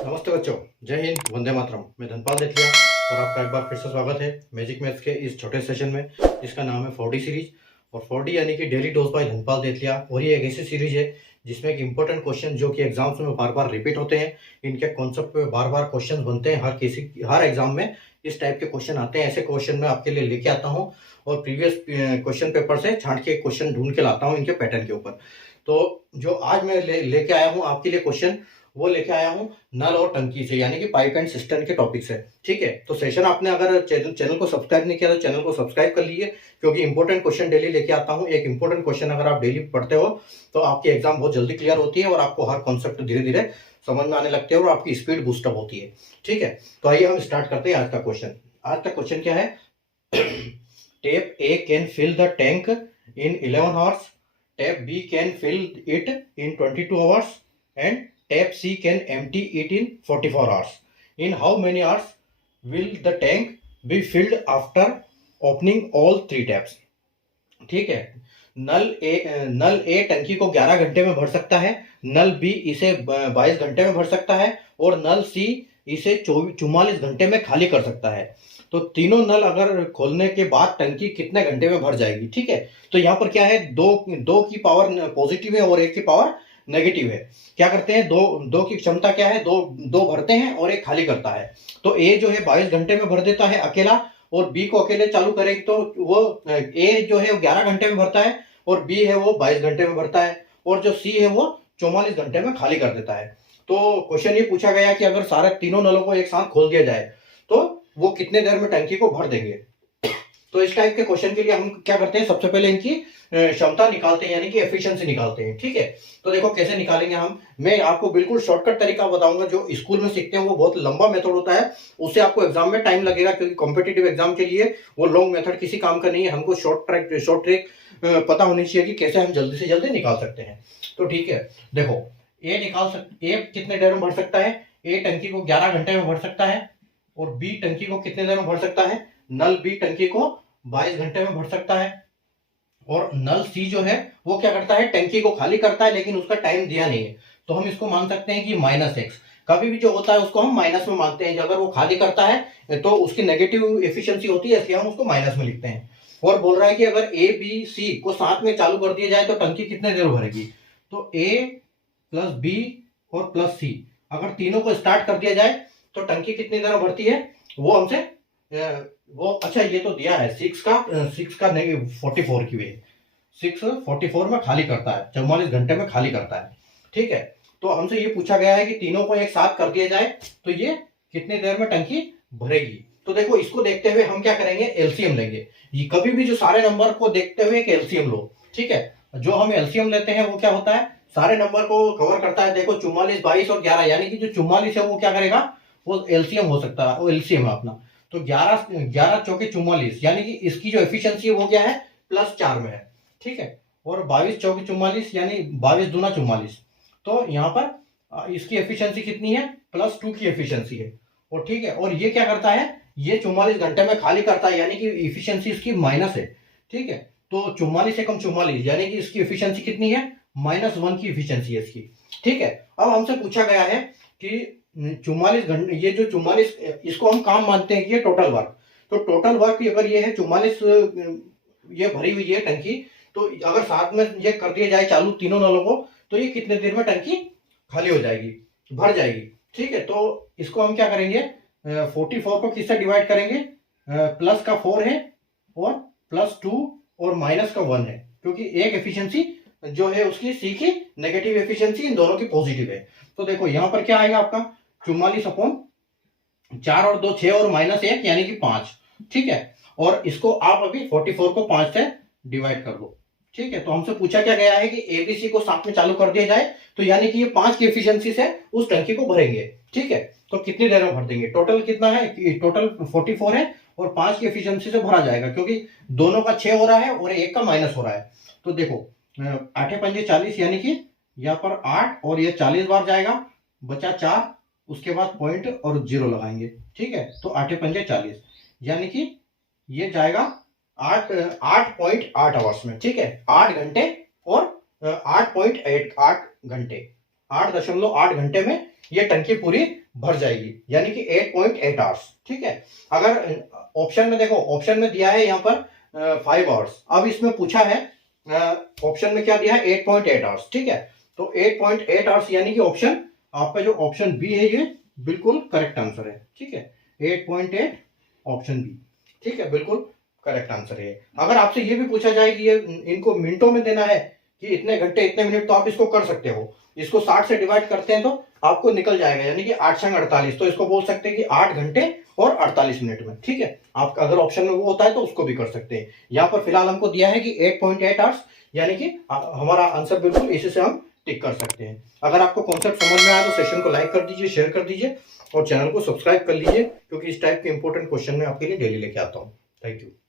नमस्ते बच्चों, जय हिंद, वंदे मातरम। मैं धनपाल देथिया और आपका एक बार फिर से स्वागत है मैजिक मैथ्स के इस छोटे सेशन में जिसका नाम है 4D सीरीज। और 4D यानी कि डेली डोज बाय धनपाल देथिया। और ये एक ऐसी सीरीज है जिसमें एक इंपॉर्टेंट क्वेश्चन जो कि एग्जाम्स में बार बार रिपीट होते हैं, इनके कॉन्सेप्ट पे बार बार क्वेश्चन बनते हैं। हर एग्जाम में इस टाइप के क्वेश्चन आते हैं। ऐसे क्वेश्चन मैं आपके लिए लेके आता हूँ और प्रीवियस क्वेश्चन पेपर से छांट के क्वेश्चन ढूंढ के लाता हूँ इनके पैटर्न के ऊपर। तो जो आज मैं लेके आया हूँ आपके लिए क्वेश्चन, वो लेके आया हूँ नल और टंकी से, यानी कि पाइप एंड सिस्टम के टॉपिक से। ठीक है, तो सेशन आपने अगर चैनल को सब्सक्राइब नहीं किया तो चैनल को सब्सक्राइब कर लीजिए, क्योंकि इंपॉर्टेंट क्वेश्चन डेली लेके आता हूँ। एक इंपॉर्टेंट क्वेश्चन अगर आप डेली पढ़ते हो तो आपकी एग्जाम बहुत जल्दी क्लियर होती है और आपको हर कॉन्सेप्ट धीरे धीरे समझ में आने लगते हैं और आपकी स्पीड बूस्टअप होती है। ठीक है, तो आइए हम स्टार्ट करते हैं आज का क्वेश्चन। आज का क्वेश्चन क्या है? Tap A can fill the tank in 11 hours, tap B can fill it in 22 hours and tap C can empty it in 44 hours. In how many hours will the tank be filled after opening all three taps? ठीक है, नल ए टंकी को 11 घंटे में भर सकता है, नल B इसे 22 घंटे में भर सकता है और नल सी इसे 44 घंटे में खाली कर सकता है। तो तीनों नल अगर खोलने के बाद टंकी कितने घंटे में भर जाएगी? ठीक है, तो यहाँ पर क्या है, दो की पावर पॉजिटिव है और एक की पावर नेगेटिव है। क्या करते हैं, दो की क्षमता क्या है, दो भरते हैं और एक खाली करता है। तो ए जो है 22 घंटे में भर देता है अकेला, और बी को अकेले चालू करेगी तो वो ए जो है वो 11 घंटे में भरता है और बी है वो 22 घंटे में भरता है, और जो सी है वो 44 घंटे में खाली कर देता है। तो क्वेश्चन ये पूछा गया कि अगर सारे तीनों नलों को एक साथ खोल दिया जाए तो वो कितने देर में टंकी को भर देंगे। तो इस टाइप के क्वेश्चन के लिए हम क्या करते हैं, सबसे पहले इनकी क्षमता निकालते हैं, यानी कि एफिशिएंसी निकालते हैं। ठीक है, तो देखो कैसे निकालेंगे हम। मैं आपको बिल्कुल शॉर्टकट तरीका बताऊंगा। जो स्कूल में सीखते हैं वो बहुत लंबा मेथड होता है, उससे आपको एग्जाम में टाइम लगेगा, क्योंकि कॉम्पिटिटिव एग्जाम के लिए वो लॉन्ग मेथड किसी काम का नहीं है। हमको शॉर्ट ट्रिक पता होनी चाहिए कि कैसे हम जल्दी से जल्दी निकाल सकते हैं। तो ठीक है, देखो ए कितने देर में भर सकता है? ए टंकी को 11 घंटे में भर सकता है, और बी टंकी को कितने देर में भर सकता है? नल बी टंकी को 22 घंटे में भर सकता है, और नल सी जो है वो क्या करता है, टंकी को खाली करता है, लेकिन उसका टाइम दिया नहीं है। तो हम इसको मान सकते हैं कि -x। कभी भी जो होता है उसको हम माइनस में मानते हैं। अगर वो खाली करता है तो उसकी नेगेटिव एफिशिएंसी होती है, इसलिए हम उसको माइनस में लिखते हैं। और बोल रहा है कि अगर ए बी सी को साथ में चालू कर दिया जाए तो टंकी कितने देर भरेगी? तो ए प्लस बी और प्लस सी, अगर तीनों को स्टार्ट कर दिया जाए तो टंकी कितनी देर भरती है वो हमसे वो अच्छा ये तो दिया है 6 का नहीं 44 की वे 6 44 में खाली करता है, 44 घंटे में खाली करता है। ठीक है, तो हमसे ये पूछा गया है कि तीनों को एक साथ कर दिया जाए तो ये कितने देर में टंकी भरेगी। तो देखो इसको देखते हुए हम क्या करेंगे, एलसीएम लेंगे। ये कभी भी जो सारे नंबर को देखते हुए एक एलसीएम लो। ठीक है, जो हम एलसीएम लेते हैं वो क्या होता है, सारे नंबर को कवर करता है। देखो 44, 22 और 11, यानी कि जो 44 है वो क्या करेगा, वो एलसीएम हो सकता है, वो एलसीएम है अपना। तो 11 चौके 44, यानी कि इसकी जो एफिशिएंसी है वो क्या है, +4 में है। ठीक है, और 22 चौके 44 यानी 22 दूना 44। तो यहाँ पर इसकी एफिशिएंसी कितनी है, +2 की एफिशिएंसी है। और ठीक है, और ये क्या करता है, ये 44 घंटे में खाली करता है, यानी कि एफिशिएंसी इसकी माइनस है। ठीक है, तो 44 से कम 44, यानी कि इसकी एफिशिएंसी कितनी है, -1 की एफिशिएंसी है इसकी। ठीक है, अब हमसे पूछा गया है कि 44 घंटे, ये जो 44 इसको हम काम मानते हैं कि ये टोटल वर्क। तो टोटल वर्क अगर ये है 44 ये भरी हुई है टंकी, तो अगर साथ में ये कर दिया जाए चालू तीनों नलों को तो ये कितने देर में टंकी खाली हो जाएगी, भर जाएगी। ठीक है, तो इसको हम क्या करेंगे, 44 को किससे डिवाइड करेंगे, प्लस का 4 है और +2 और माइनस का 1 है, क्योंकि एक एफिशिएंसी जो है उसकी सी की नेगेटिव एफिशिएंसी, इन दोनों की पॉजिटिव है। तो देखो यहां पर क्या आएगा आपका, 44/4 और 2 6 और -1 यानी कि 5। ठीक है, और इसको आप अभी 44 को 5 से डिवाइड कर दो। ठीक है, तो हमसे पूछा क्या गया है कि एबीसी को साथ में चालू कर दिया जाए, तो यानी कि ये 5 की एफिशिएंसी से उस टंकी को भरेंगे। ठीक है, तो कितनी देर में भर देंगे, टोटल कितना है कि टोटल 44 है और 5 की एफिशिएंसी से भरा जाएगा, क्योंकि दोनों का 6 हो रहा है और एक का माइनस हो रहा है। तो देखो 8 पंजे 40, यानी कि यहाँ पर 8 और ये 40 बार जाएगा, बचा 4, उसके बाद पॉइंट और 0 लगाएंगे। ठीक है, तो 8 पंजे 40, यानी कि ये जाएगा 8.8 आवर्स में। ठीक है, 8 घंटे और 8.8 घंटे। 8.8 घंटे में ये टंकी पूरी भर जाएगी, यानी कि 8.8 आवर्स। ठीक है। अगर ऑप्शन में देखो, ऑप्शन में दिया है यहाँ पर 5 आवर्स, अब इसमें पूछा है ऑप्शन में क्या दिया है 8.8 आवर्स। ठीक है, तो 8.8 आवर्स यानी कि ऑप्शन आपका जो ऑप्शन बी है ये बिल्कुल करेक्ट आंसर है। ठीक है, 8.8 ऑप्शन बी। ठीक है, बिल्कुल करेक्ट आंसर है। अगर आपसे ये भी पूछा जाए कि ये इनको मिनटों में देना है कि इतने घंटे इतने मिनट, तो आप इसको कर सकते हो। इसको 60 से डिवाइड करते हैं तो आपको निकल जाएगा, यानी कि 8 संग 48, तो इसको बोल सकते हैं कि 8 घंटे और 48 मिनट में। ठीक है, आपका अगर ऑप्शन में वो होता है तो उसको भी कर सकते हैं। यहाँ पर फिलहाल हमको दिया है कि 8.8 आवर्स, यानी कि हमारा आंसर बिल्कुल इसी से हम टिक कर सकते हैं। अगर आपको कॉन्सेप्ट समझ में आया तो सेशन को लाइक कर दीजिए, शेयर कर दीजिए और चैनल को सब्सक्राइब कर लीजिए, क्योंकि इस टाइप के इंपॉर्टेंट क्वेश्चन मैं आपके लिए डेली लेके आता हूँ। Thank you.